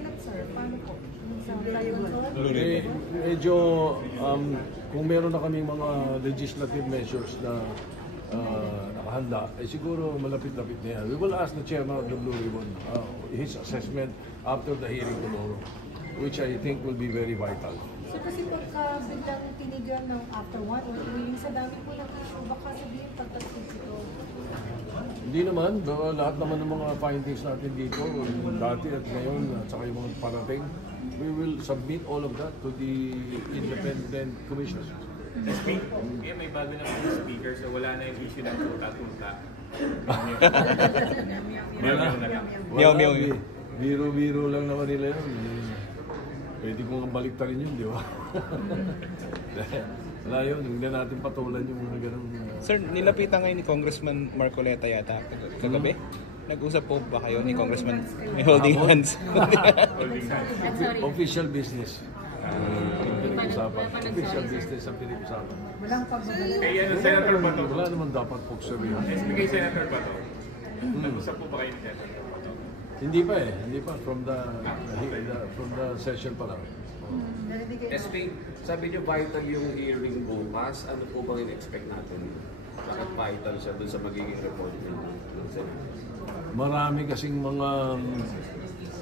Senate, sir, paano po? Sa flood control? Medyo, kung meron na kaming mga legislative measures na nakahanda, siguro malapit-lapit na yan. We will ask the chairman of the Blue Ribbon his assessment after the hearing tomorrow, which I think will be very vital. So kasi pagka biglang tinigyan ng after 1 or 2 hearings, sa dami po ng issue, baka sabihin pagtagpig ito. Hindi naman, lahat naman ng mga findings natin dito, dati at ngayon, at saka yung mga parating, we will submit all of that to the independent commissioners. May bago na po speaker, so wala na yung issue ng tuta-tuta. Biro-biro lang naman nila yun. Pwede kong baliktarin yun, di ba? Wala yun, hindi natin patulan yung mga ganun. Sir, nilapitan ngayon ni Congressman Marcoleta yata kagabi. Nag-usap po ba kayo ni Congressman? May holding hands. Official business. Official business ang pinag-usapan. Walang pagbabalik. Kaya Senator Bato. Wala naman dapat pagsabihan. SPK Senator Bato. Nag-usap po ba kayo ni Senator? Hindi pa eh. Hindi pa. From the session pa lang. SP, sabi niyo vital yung hearing bukas. Ano po bang in-expect natin? Bakit vital siya dun sa magiging report ng Senate? Marami kasing mga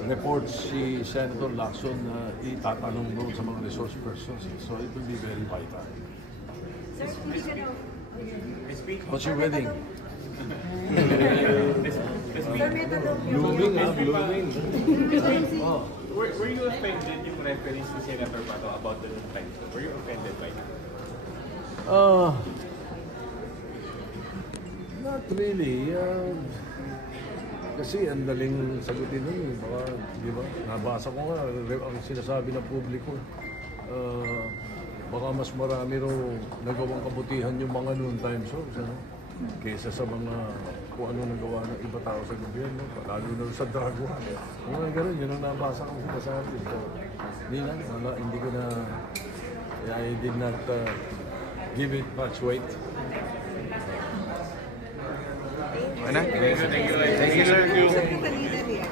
reports si Senator Lacson na itatanong doon sa mga resource persons. So it will be very vital. Sir, hindi ka daw. What's your wedding? Sir, may tanong yun. Blooming ha, blooming. Oh. Were you offended yung reference ni Senator Bato about the time? Were you offended by that? Not really. Kasi ang daling sagutin nun. Baka, di ba? Nabasa ko nga, ang sinasabi ng publiko. Baka mas marami raw nagawang kabutihan yung mga noon time shows. Ano? Kesa sa mga kung ano nagawa ng iba tao sa gobyerno, lalo na sa drug war. Yung mga ganun, yun ang nabasa kong sinasabi. So, hindi lang, hindi ko na, I did not give it much weight. Ano? Thank you, sir. Sir, kanina rin.